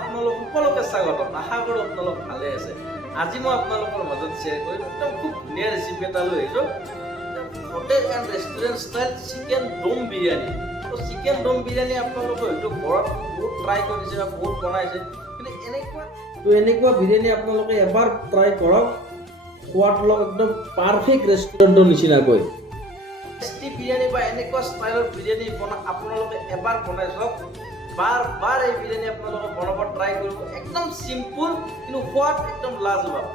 আপোনালোক সকলোকে স্বাগতম। আশা কৰোঁ আপোনালোক ভালে আছে। আজি মই আপোনালোকৰ মাজত শ্বেয়াৰ কৰিম একদম খুব ধুনীয়া ৰেচিপি এটা লৈ আহিছোঁ। Hotel and restaurant style chicken দম বিৰিয়ানী। তো চিকেন দম বিৰিয়ানী আপোনালোকে হয়তো ঘৰত বহুত ট্ৰাই কৰিছে বা বহুত বনাইছে, কিন্তু এনেকুৱা বিৰিয়ানী আপোনালোকে এবাৰ ট্ৰাই কৰক। সোৱাদ লওক একদম পাৰফেক্ট ৰেষ্টুৰেণ্টৰ নিচিনাকৈ। টেষ্টি বিৰিয়ানী বা এনেকুৱা ষ্টাইলৰ বিৰিয়ানী আপোনালোকে এবাৰ বনাই চাওক। বাৰ এই বিৰিয়ানী আপোনালোকে বনাব ট্ৰাই কৰিব। একদম চিম্পুল কিন্তু সোৱাদ একদম লাজবাব।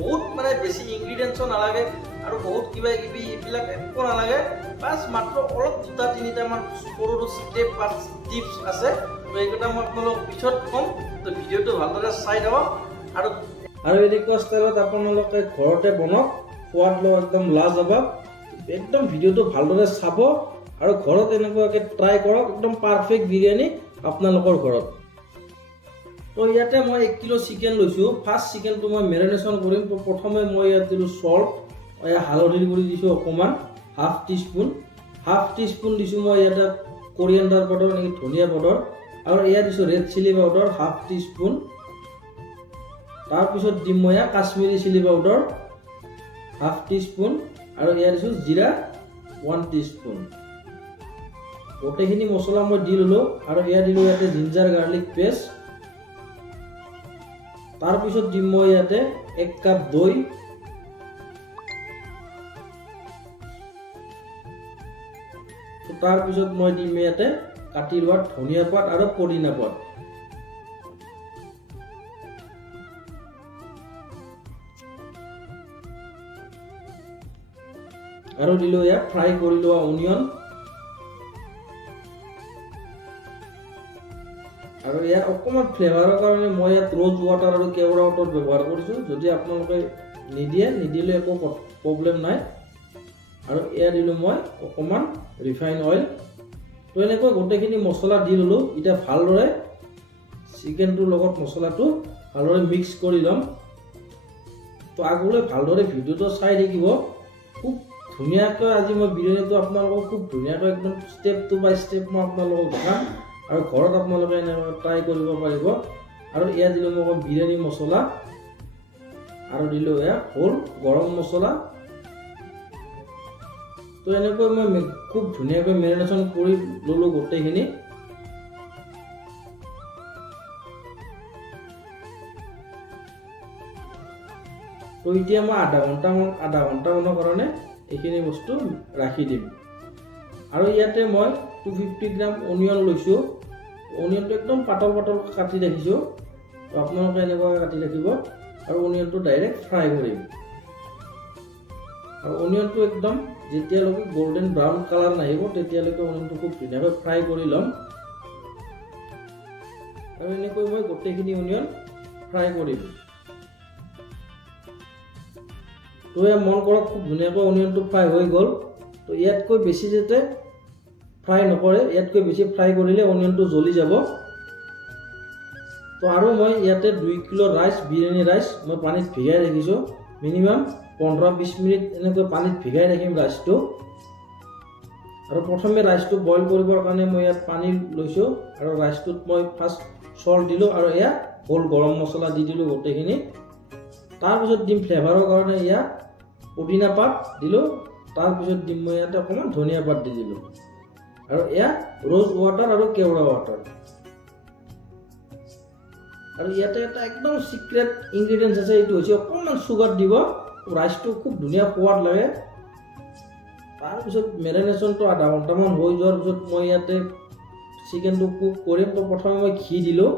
বহুত বেছি ইনগ্ৰিডিয়েণ্টছো নালাগে আৰু বহুত কিবা কিবি এইবিলাক একো নালাগে। বাছ মাত্ৰ অলপ দুটা তিনিটামান সৰু ষ্টেপ বা টিপছ আছে। তো এইকেইটা মই আপোনালোকক পিছত ক'ম। তো ভিডিঅ'টো ভালদৰে চাই থাকক আৰু এনেকুৱা ষ্টাইলত আপোনালোকে ঘৰতে বনাওক। সোৱাদ লওক একদম লাজবাব। একদম ভিডিঅ'টো ভালদৰে চাব আৰু ঘৰত এনেকুৱাকৈ ট্ৰাই কৰক। একদম পাৰফেক্ট বিৰিয়ানী আপোনালোকৰ ঘৰত। তো ইয়াতে মই 1 কিলো চিকেন লৈছোঁ। ফাৰ্ষ্ট চিকেনটো মই মেৰিনেশ্যন কৰিম। তো প্ৰথমে মই ইয়াত দিলোঁ চল্ট, হালধিৰ গুড়ি দিছোঁ অকণমান হাফ টিস্পুন দিছোঁ মই ইয়াতে কৰিয়েণ্ডাৰ পাউডাৰ নেকি ধনিয়া পাউডাৰ, আৰু ইয়াত দিছোঁ red chilli powder half teaspoon. তাৰপিছত দিম মই Kashmiri chilli powder half teaspoon, আৰু ইয়াত দিছোঁ জিৰা 1 টিস্পুন। গোটেইখিনি মছলা মই দি ল'লোঁ আৰু ইয়াত দিলোঁ ইয়াতে জিঞ্জাৰ গাৰ্লিক পেষ্ট। তাৰপিছত দিম মই ইয়াতে 1 কাপ দৈ, তাৰপিছত মই দিম ইয়াতে কাটি লোৱা ধনিয়া পাত আৰু পদিনা পাত। আৰু দিলোঁ ইয়াত ফ্ৰাই কৰি লোৱা অনিয়ন, আৰু ইয়াত অকণমান ফ্লেভাৰৰ কাৰণে মই ইয়াত ৰ'জ ৱাটাৰ আৰু কেওৰা ৱাটাৰ ব্যৱহাৰ কৰিছোঁ। যদি আপোনালোকে নিদিলে একো প্ৰব্লেম নাই। আৰু ইয়াত দিলোঁ মই অকণমান ৰিফাইন অইল। তো এনেকৈ গোটেইখিনি মছলা দি ল'লোঁ। এতিয়া ভালদৰে চিকেনটোৰ লগত মছলাটো ভালদৰে মিক্স কৰি ল'ম। তো আগলৈ ভালদৰে ভিডিঅ'টো চাই থাকিব। খুব ধুনীয়াকৈ আজি মই বিৰিয়ানীটো আপোনালোকক খুব ধুনীয়াকৈ একদম ষ্টেপ বাই ষ্টেপ মই আপোনালোকক দেখাম, আৰু ঘৰত আপোনালোকে এনেকৈ ট্ৰাই কৰিব পাৰিব। আৰু ইয়াত দিলোঁ মই বিৰিয়ানী মছলা, আৰু দিলোঁ এয়া হোল গৰম মছলা। তো এনেকৈ মই খুব ধুনীয়াকৈ মেৰিনেশ্যন কৰি ল'লোঁ গোটেইখিনি। তো এতিয়া মই আধা ঘণ্টামানৰ কাৰণে এইখিনি বস্তু ৰাখি দিম। আৰু ইয়াতে মই 250 গ্ৰাম অনিয়ন লৈছোঁ। অনিয়নটো একদম পাতল কাটি ৰাখিছোঁ। তো আপোনালোকে এনেকুৱাকৈ কাটি ৰাখিব, আৰু অনিয়নটো ডাইৰেক্ট ফ্ৰাই কৰিম। আৰু অনিয়নটো একদম যেতিয়ালৈকে গল্ডেন ব্ৰাউন কালাৰ নাহিব তেতিয়ালৈকে অনিয়নটো খুব ধুনীয়াকৈ ফ্ৰাই কৰি ল'ম। আৰু এনেকৈ মই গোটেইখিনি অনিয়ন ফ্ৰাই কৰিম। তো মন কৰক খুব ধুনীয়াকৈ অনিয়নটো ফ্ৰাই হৈ গ'ল। তো ইয়াতকৈ বেছি যাতে ফ্ৰাই নকৰে, ইয়াতকৈ বেছি ফ্ৰাই কৰিলে অনিয়নটো জ্বলি যাব। তো আৰু মই ইয়াতে 2 কিলো বিৰিয়ানী ৰাইচ মই পানীত ভিগাই ৰাখিছোঁ। মিনিমাম 15-20 মিনিট এনেকৈ পানীত ভিগাই ৰাখিম ৰাইচটো। আৰু প্ৰথমে ৰাইচটো বইল কৰিবৰ কাৰণে মই ইয়াত পানী লৈছোঁ, আৰু ৰাইচটোত মই ফাৰ্ষ্ট চল্ট দিলোঁ, আৰু ইয়াত হোল গৰম মছলা দি দিলোঁ গোটেইখিনি। তাৰপিছত দিম ফ্লেভাৰৰ কাৰণে ইয়াত পুদিনা পাত দিলোঁ। তাৰপিছত দিম মই ইয়াতে অকণমান ধনিয়া পাত দি দিলোঁ, আৰু এয়া ৰ'জ ৱাটাৰ আৰু কেওৰা ৱাটাৰ। আৰু ইয়াতে এটা একদম চিক্ৰেট ইনগ্ৰিডিয়েণ্টছ আছে, এইটো হৈছে অকণমান চুগাৰ দিব। ৰাইচটো খুব ধুনীয়া সোৱাদ লাগে। তাৰপিছত মেৰিনেশ্যনটো আধা ঘণ্টামান হৈ যোৱাৰ পিছত মই ইয়াতে চিকেনটো কুক কৰিম। তো প্ৰথমে মই ঘি দিলোঁ।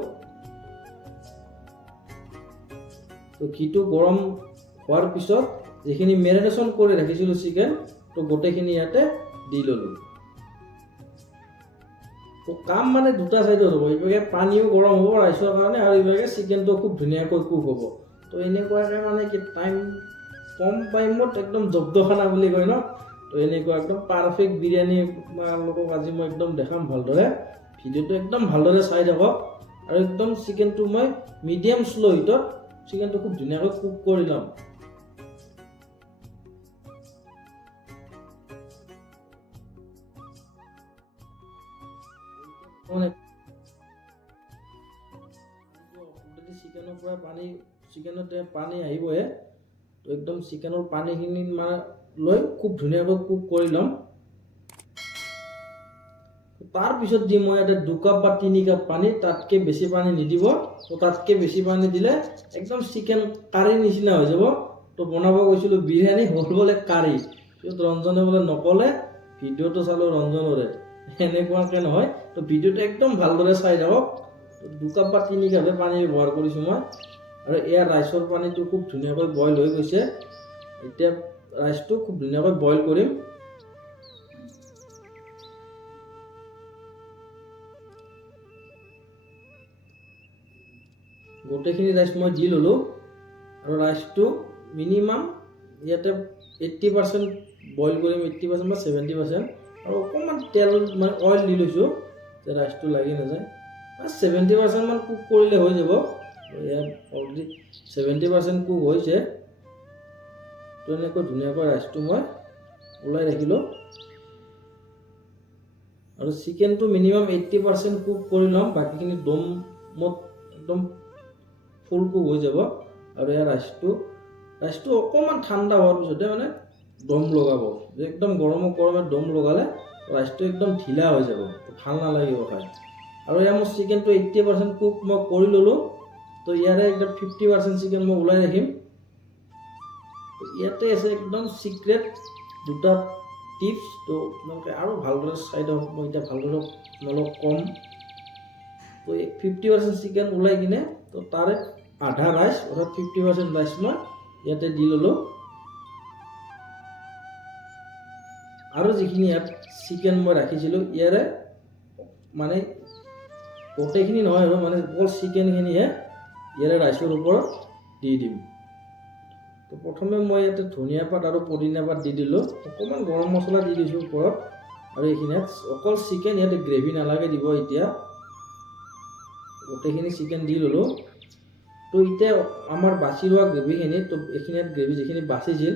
তো ঘিটো গৰম হোৱাৰ পিছত যিখিনি মেৰিনেশ্যন কৰি ৰাখিছিলোঁ চিকেন, তো গোটেইখিনি ইয়াতে দি ল'লোঁ। তো কাম দুটা চাইডত হ'ব। এইভাগে পানীও গৰম হ'ব ৰাইচৰ কাৰণে, আৰু এইভাগে চিকেনটো খুব ধুনীয়াকৈ কুক হ'ব। তো এনেকুৱাকৈ কি কম টাইমত একদম জব্দখানা বুলি কয় ন। তো এনেকুৱা একদম পাৰফেক্ট বিৰিয়ানী আপোনালোকক আজি মই একদম দেখাম ভালদৰে। ভিডিঅ'টো একদম ভালদৰে চাই থাকক। আৰু একদম চিকেনটো মই মিডিয়াম শ্ল' হিটত চিকেনটো খুব ধুনীয়াকৈ কুক কৰি ল'ম। চিকেনৰ পৰা চিকেনতে পানী আহিবহে। তো একদম চিকেনৰ পানীখিনি মানে লৈ খুব ধুনীয়াকৈ কুক কৰি ল'ম। তাৰপিছত দি মই ইয়াতে 2 কাপ বা 3 কাপ পানী, তাতকৈ বেছি পানী নিদিব। তো তাতকৈ বেছি পানী দিলে একদম চিকেন কাৰী নিচিনা হৈ যাব। তো বনাব গৈছিলোঁ বিৰিয়ানী, হ'ল বোলে কাৰী। পিছত ৰঞ্জনে বোলে নক'লে, ভিডিঅ'টো চালোঁ ৰঞ্জনৰে, এনেকুৱাকৈ নহয়। তো ভিডিঅ'টো একদম ভালদৰে চাই যাওক। 2 কাপ বা 3 কাপে পানী ব্যৱহাৰ কৰিছোঁ মই। আৰু এয়া ৰাইচৰ পানীটো খুব ধুনীয়াকৈ বইল হৈ গৈছে। এতিয়া ৰাইচটো খুব ধুনীয়াকৈ বইল কৰিম। গোটেইখিনি ৰাইচ মই দি ল'লোঁ। আৰু ৰাইচটো মিনিমাম ইয়াতে 80% বইল কৰিম, 80% বা 70%। আৰু অকণমান তেল মানে অইল দি লৈছোঁ যে ৰাইচটো লাগি নাযায়। 70% মান কুক কৰিলে হৈ যাব। ইয়াত অলৰেডি 70% কুক হৈছে। তো এনেকৈ ধুনীয়াকৈ ৰাইচটো মই ওলাই ৰাখিলোঁ। আৰু চিকেনটো মিনিমাম 80% কুক কৰি ল'ম, বাকীখিনি দমত একদম ফুল কুক হৈ যাব। আৰু ইয়াৰ ৰাইচটো অকণমান ঠাণ্ডা হোৱাৰ পিছতে মানে দম লগাব। একদম গৰমে দম লগালে ৰাইচটো একদম ঢিলা হৈ যাব, ভাল নালাগিব খাই। আৰু ইয়াৰ মোৰ চিকেনটো 80% কুক মই কৰি ল'লোঁ। তো ইয়াৰে একদম 50% চিকেন মই ওলাই ৰাখিম। ইয়াতে আছে একদম চিক্ৰেট 2টা টিপছ। তো আপোনালোকে আৰু ভালদৰে চাই দিয়ক, মই এতিয়া ভালদৰে আপোনালোকক ক'ম। তো 50% চিকেন ওলাই কিনে তো তাৰে আধা ৰাইচ অৰ্থাৎ 50% ৰাইচ মই ইয়াতে দি ল'লোঁ। আৰু যিখিনি ইয়াত চিকেন মই ৰাখিছিলোঁ ইয়াৰে মানে গোটেইখিনি নহয় আৰু মানে অকল চিকেনখিনিহে ইয়াৰে ৰাইচৰ ওপৰত দি দিম। তো প্ৰথমে মই ইয়াতে ধনিয়া পাত আৰু পুদিনা পাত দি দিলোঁ, অকণমান গৰম মছলা দি দিছোঁ ওপৰত। আৰু এইখিনিত অকল চিকেন, ইয়াতে গ্ৰেভি নালাগে দিব। এতিয়া গোটেইখিনি চিকেন দি ল'লোঁ। তো এতিয়া আমাৰ বাচি লোৱা গ্ৰেভিখিনি, তো এইখিনিত গ্ৰেভি যিখিনি বাচিছিল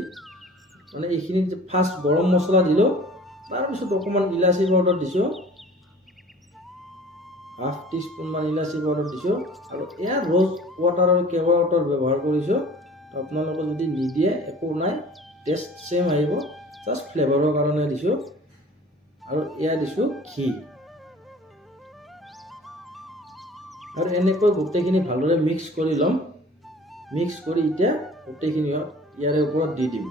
মানে এইখিনিত ফাৰ্ষ্ট গৰম মছলা দিলোঁ, তাৰপিছত অকণমান ইলাচি পাউডাৰ দিছোঁ, ½ টিস্পুনমান ইলাচি পাউডাৰ দিছোঁ। আৰু এয়া ৰ'জ ৱাটাৰ আৰু কেৱা ৱাটাৰ ব্যৱহাৰ কৰিছোঁ। তো আপোনালোকে যদি নিদিয়ে একো নাই, টেষ্ট ছেম আহিব, জাষ্ট ফ্লেভাৰৰ কাৰণে দিছোঁ। আৰু এয়া দিছোঁ ঘি। আৰু এনেকৈ গোটেইখিনি ভালদৰে মিক্স কৰি ল'ম। মিক্স কৰি এতিয়া গোটেইখিনি ইয়াৰে ওপৰত দি দিম।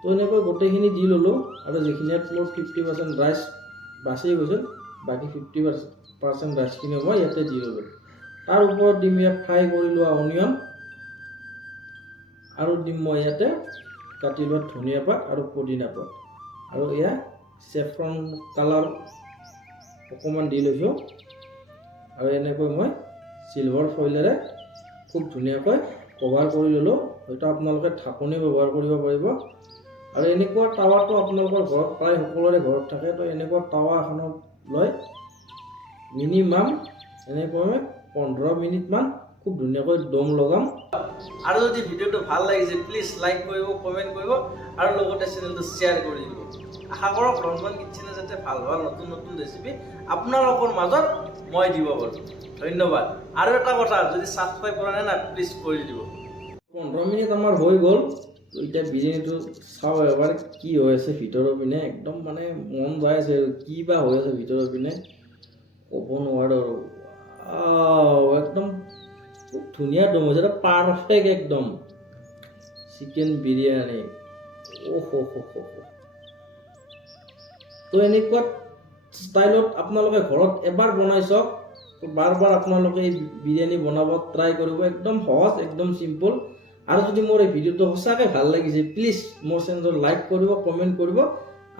তো এনেকৈ গোটেইখিনি দি ল'লোঁ। আৰু যিখিনি মোৰ 50% ৰাইচ বাচি গৈছিল, বাকী 50% ৰাইচখিনি মই ইয়াতে দি ল'লোঁ। তাৰ ওপৰত দিম ইয়াত ফ্ৰাই কৰি লোৱা অনিয়ন, আৰু দিম মই ইয়াতে কাটি লোৱা ধনিয়া পাত আৰু পুদিনা পাত। আৰু এয়া চেফ্ৰন কালাৰ অকণমান দি লৈছোঁ। আৰু এনেকৈ মই চিলভাৰ ফইলেৰে খুব ধুনীয়াকৈ কভাৰ কৰি ল'লোঁ। হয়তো আপোনালোকে ঢাকনি ব্যৱহাৰ কৰিব পাৰিব। আৰু এনেকুৱা টাৱাটো আপোনালোকৰ ঘৰত প্ৰায় সকলোৰে ঘৰত থাকে। তো এনেকুৱা টাৱা এখনত লৈ মিনিমাম এনেকৈ 15 মিনিটমান খুব ধুনীয়াকৈ দম লগাম। আৰু যদি ভিডিঅ'টো ভাল লাগিছে প্লিজ লাইক কৰিব, কমেণ্ট কৰিব, আৰু লগতে চেনেলটো শ্বেয়াৰ কৰি দিব। আশা কৰক ৰঞ্জন কিটচেনে যাতে ভাল নতুন ৰেচিপি আপোনালোকৰ মাজত মই দিব পাৰোঁ। ধন্যবাদ। আৰু এটা কথা, যদি ছাবস্ক্ৰাইব কৰা নাই না প্লিজ কৰি দিব। 15 মিনিট আমাৰ হৈ গ'ল। তো এতিয়া বিৰিয়ানীটো চাওঁ এবাৰ কি হৈ আছে ভিতৰৰ পিনে। একদম মানে মন যায় আছে, কি বা হৈ আছে ভিতৰৰ পিনে ক'ব নোৱাৰোঁ। একদম খুব ধুনীয়া দম হৈছে, এটা পাৰফেক্ট একদম চিকেন বিৰিয়ানী। তো এনেকুৱা ষ্টাইলত আপোনালোকে ঘৰত এবাৰ বনাই চাওক। তো বাৰ আপোনালোকে এই বিৰিয়ানী বনাব ট্ৰাই কৰিব। একদম সহজ, একদম চিম্পল। আৰু যদি মোৰ এই ভিডিঅ'টো সঁচাকৈ ভাল লাগিছে প্লিজ মোৰ চেনেলটো লাইক কৰিব, কমেণ্ট কৰিব,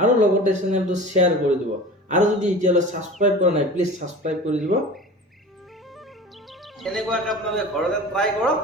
আৰু লগতে চেনেলটো শ্বেয়াৰ কৰি দিব। আৰু যদি এতিয়ালৈ ছাবস্ক্ৰাইব কৰা নাই প্লিজ ছাবস্ক্ৰাইব কৰি দিব। এনেকুৱাকৈ আপোনালোকে ঘৰতে ট্ৰাই কৰক।